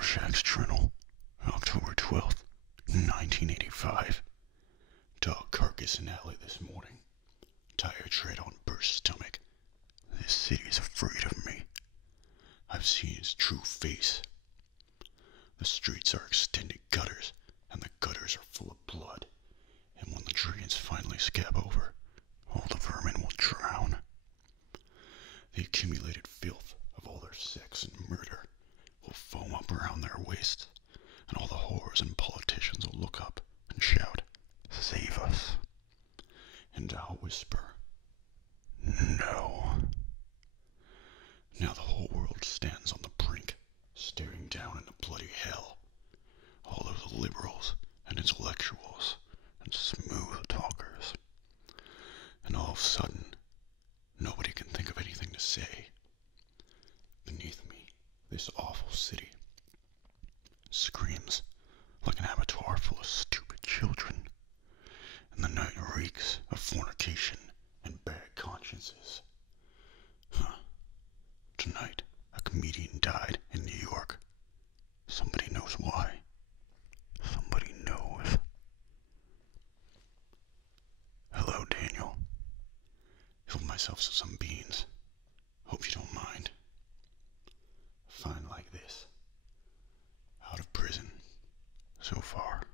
Rorschach's Journal, October 12th, 1985. Dog carcass in alley this morning. Tire tread on burst stomach. This city is afraid of me. I've seen its true face. The streets are extended gutters, and the gutters are full of blood. And when the drains finally scab over, all the vermin will drown. The accumulated filth of all their sex and murder will foam up around their waists, and all the whores and politicians will look up and shout, "Save us." And I'll whisper, "No." Now the whole world stands on the brink, staring down into bloody hell. All those liberals and intellectuals and smooth talkers. And all of a sudden, nobody can think of anything to say. Beneath me, this awful city screams like an abattoir full of stupid children, and the night reeks of fornication and bad consciences. Tonight, a comedian died in New York. Somebody knows why. Somebody knows. Hello, Daniel. Helped myself to some beans. Hope you don't mind. Fine like this. Out of prison. So far.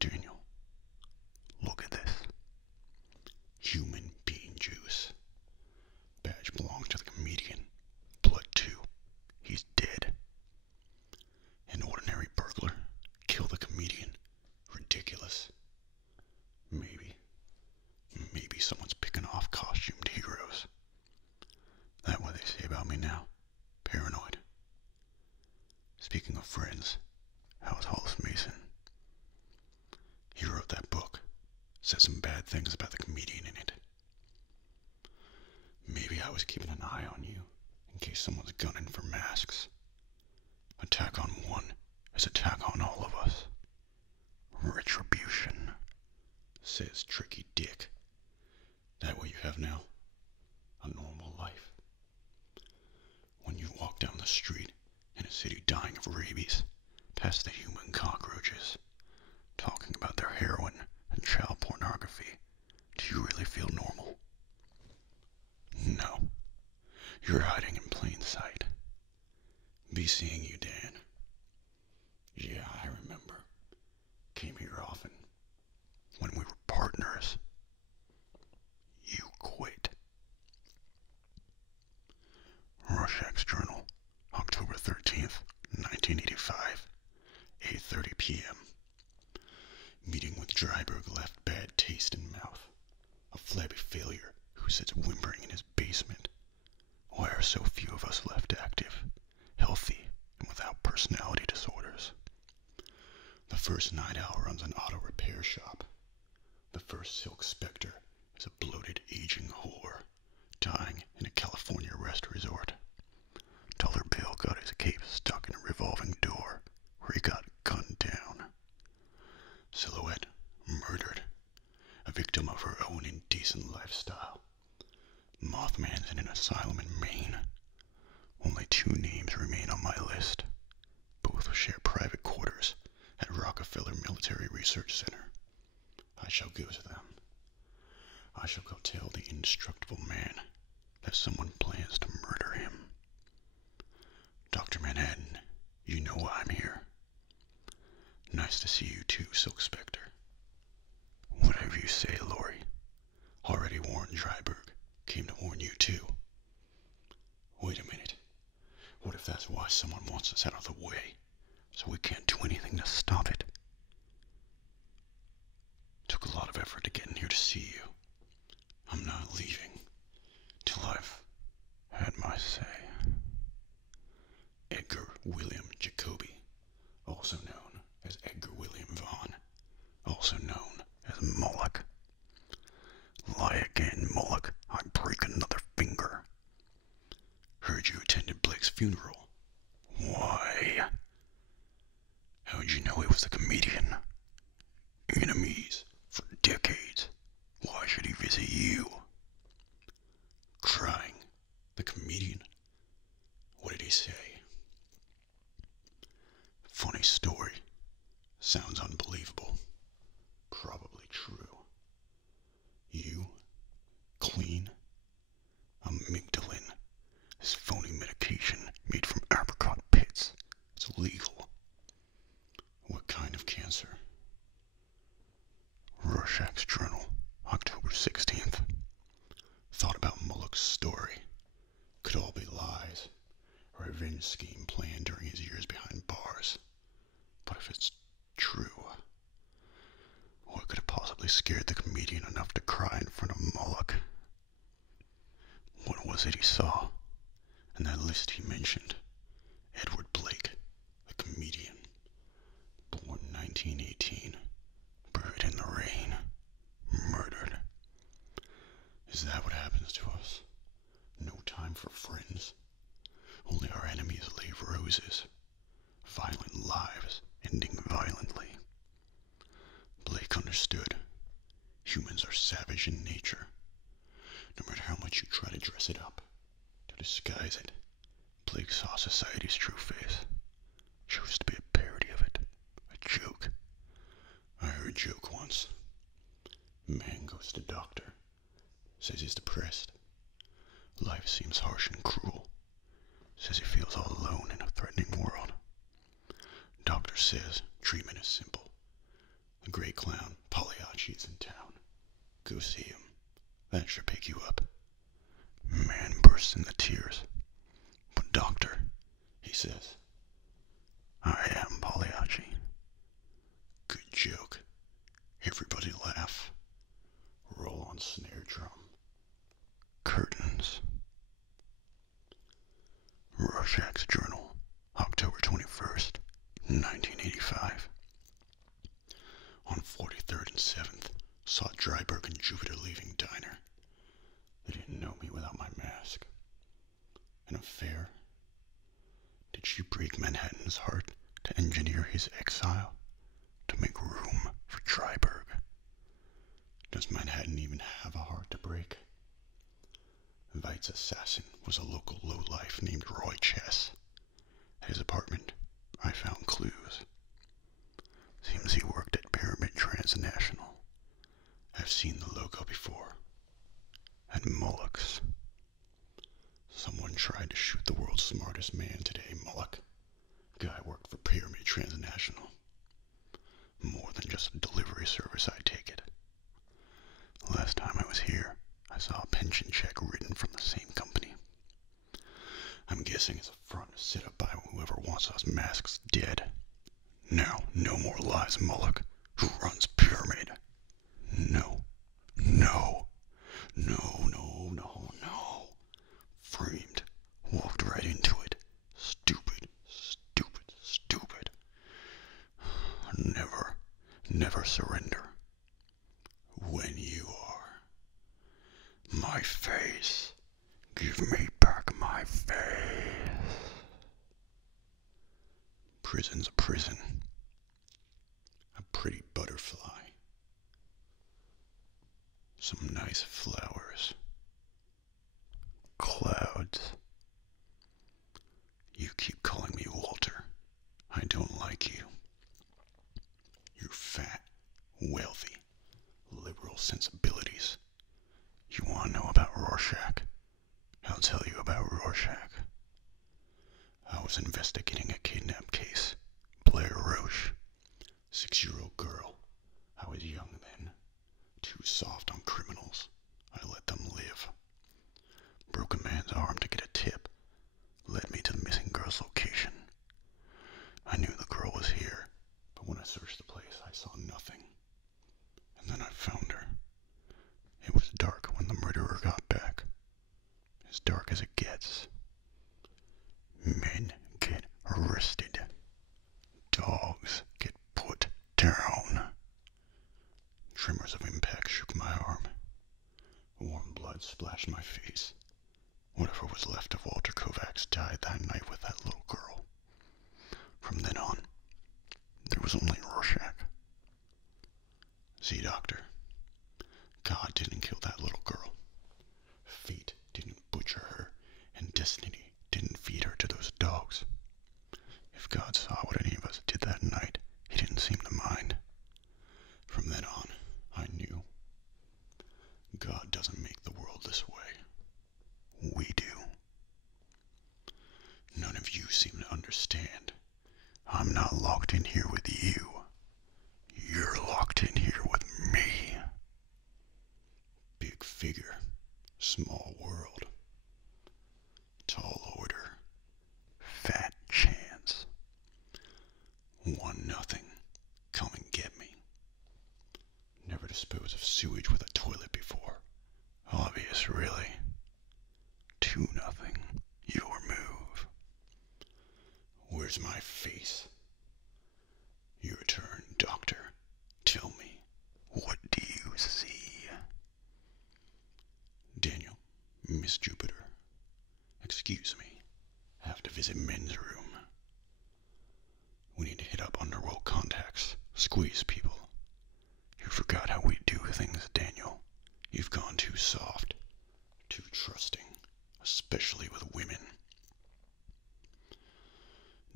Daniel, look at this. Human bean juice. Badge belongs to the comedian. Blood too. He's dead. An ordinary burglar. Kill the comedian. Ridiculous. Maybe someone's picking off costumed heroes. That what they say about me now? Paranoid. Speaking of friends, how's Hollis Mason? He wrote that book. Said some bad things about the comedian in it. Maybe I was keeping an eye on you, in case someone's gunning for masks. Attack on one is attack on all of us. Retribution, says Tricky Dick. That what you have now? A normal life. When you walk down the street in a city dying of rabies, past the human cockroaches, talking about their heroin and child pornography, do you really feel normal? No. You're hiding in plain sight. Be seeing you, Dan. Yeah, I remember. Came here often. When we were partners. You quit. Rorschach's Journal, October 13th, 1985, 8:30 p.m. Meeting with Dryberg left bad taste in mouth. A flabby failure who sits whimpering in his basement. Why are so few of us left active, healthy, and without personality disorders? The first night owl runs an auto repair shop. The first silk specter is a bloated, aging whore, dying in a California rest resort. Dollar Bill got his cape stuck in a revolving door, where he got gunned down. Silhouette, murdered, a victim of her own indecent lifestyle. Mothman's in an asylum in Maine. Only 2 names remain on my list. Both share private quarters at Rockefeller Military Research Center. I shall go to them. I shall go tell the indestructible man that someone plans to murder him. Dr. Manhattan, you know why I'm here. Nice to see you too, Silk Spectre. Whatever you say, Lori. Already warned Dryberg. Came to warn you too. Wait a minute. What if that's why someone wants us out of the way, so we can't do anything to stop it? Took a lot of effort to get in here to see you. I'm not leaving till I've had my say. Edgar William Jacoby, also known as Edgar William Vaughn, also known as Moloch. Lie again, Moloch. I break another finger. Heard you attended Blake's funeral. Why? How'd you know he was the comedian? Enemies for decades. Why should he visit you? Crying. The comedian? What did he say? Funny story. Sounds unbelievable. Probably true. You, clean, amygdalin, this phony medication made from apricot pits. It's legal. What kind of cancer? Rorschach's Journal, October 16th. Thought about Mullock's story. Could all be lies. A revenge scheme planned during his years behind bars. But if it's true, what could have possibly scared the comedian enough to cry in front of Mullock? What was it he saw? In that list he mentioned, Edward Blake, the comedian, born 1918, buried in the rain, murdered. Is that what happens to us? No time for friends. Only our enemies leave roses. Violent lives ending violently. Blake understood. Humans are savage in nature. No matter how much you try to dress it up, to disguise it, Blake saw society's true face. Chose to be a parody of it. A joke. I heard a joke once. Man goes to doctor. Says he's depressed. Life seems harsh and cruel. Says he feels all alone in a threatening world. Doctor says treatment is simple. The great clown, Pagliacci, is in town. Go see him. That should pick you up. Man bursts into tears. But doctor, he says, I am Pagliacci. Good joke. Everybody laugh. Roll on snare drum. Curtains. Rorschach's Journal, October 21st, 1985. On 43rd and 7th, saw Dryburg and Jupiter leaving diner. They didn't know me without my mask. An affair? Did she break Manhattan's heart to engineer his exile? To make room for Dryburg? Does Manhattan even have a heart to break? Veidt's assassin was a local lowlife named Roy Chess. At his apartment, I found clues. Seems he worked at Pyramid Transnational. I've seen the logo before. At Mullock's. Someone tried to shoot the world's smartest man today, Mullock. Guy worked for Pyramid Transnational. More than just a delivery service, I take it. Last time I was here, I saw a pension check written from the same company. I'm guessing it's a front set up by whoever wants us masks dead. Now, no more lies, Mullock. Who runs Pyramid? No. No. No, no, no, no. Framed. Walked right into it. Stupid, stupid, stupid. Never, never surrender. When you are. My face. Give me back my face. Prison's a prison. A pretty butterfly. Some nice flowers. Clouds. You keep calling me Walter. I don't like you. You're fat, wealthy, liberal sensibilities. You want to know about Rorschach? I'll tell you about Rorschach. I was investigating a kidnap case. Blair Roche. 6-year-old girl. I was young then. Too soft on criminals. I let them live. Broke a man's arm to get a tip. Led me to the missing girl's location. I knew the girl was here, but when I searched the place, I saw nothing. And then I found her. It was dark when the murderer got back. As dark as it gets. Men get arrested. Dogs get put down. Tremors of impact shook my arm. Warm blood splashed my face. Whatever was left of Walter Kovacs died that night with that little girl. From then on, there was only Rorschach. See, Doctor, God didn't kill that little girl. Fate didn't butcher her, and destiny didn't feed her to those dogs. If God saw what any of us did seem to understand. I'm not locked in here with you. You're locked in here with me. Big figure, small world. Tall order, fat chance. 1-0. Come and get me. Never disposed of sewage with a toilet before. Obvious, really. 2-0. Your move. Where's my face? Your turn, Doctor. Tell me, what do you see? Daniel, Miss Jupiter. Excuse me. Have to visit men's room. We need to hit up underworld contacts. Squeeze people. You forgot how we do things, Daniel. You've gone too soft. Too trusting. Especially with women.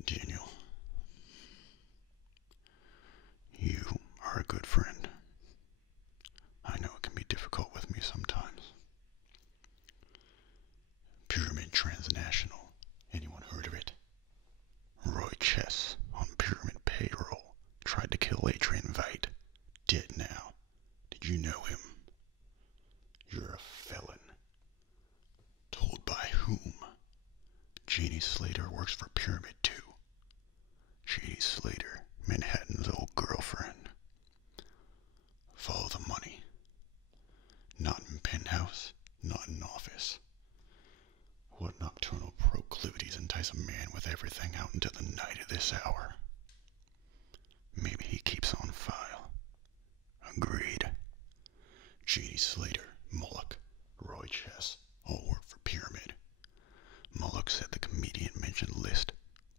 Daniel. You are a good friend. I know it can be difficult with me sometimes. Pyramid Transnational. Anyone heard of it? Roy Chess, on pyramid payroll, tried to kill Adrian Veidt. Dead now. Did you know him? You're a felon. Told by whom? Janie Slater works for Pyramid too. Janie Slater, Manhattan's old girlfriend. Follow the money. Not in penthouse, not in office. What nocturnal proclivities entice a man with everything out into the night at this hour? Maybe he keeps on file. Agreed. Janie Slater, Mullock, Roy Chess, all work for Pyramid. Mullock said the comedian mentioned a list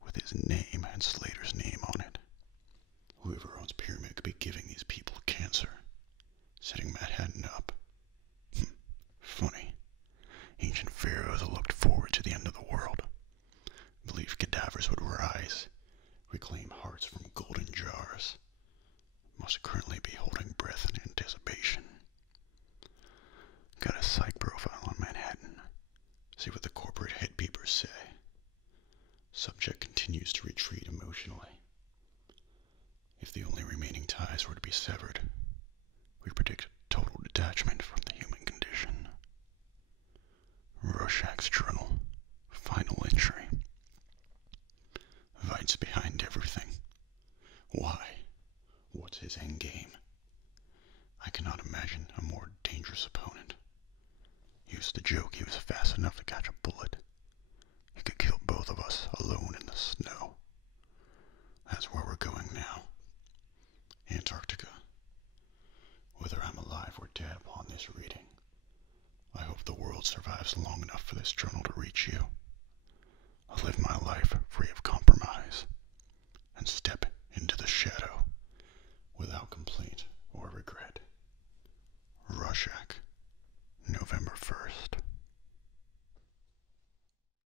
with his name and Slater's name on it. Whoever owns Pyramid could be giving these people cancer, setting Manhattan up. Funny. Ancient pharaohs looked forward to the end of the world. Believed cadavers would rise, reclaim hearts from golden jars. Must currently be holding breath in anticipation. Got a psych profile on Manhattan. See what the corporate head peepers say. Subject continues to retreat emotionally. If the only remaining ties were to be severed, we predict total detachment from the human condition. Rorschach's journal. Final entry. Veidt's behind everything. Why? What's his endgame? I cannot imagine a more dangerous opponent. Used to joke he was fast enough to catch a bullet. He could kill both of us alone in the snow. That's where we're going now. Antarctica. Whether I'm alive or dead upon this reading, I hope the world survives long enough for this journal to reach you. I'll live my life free of compromise and step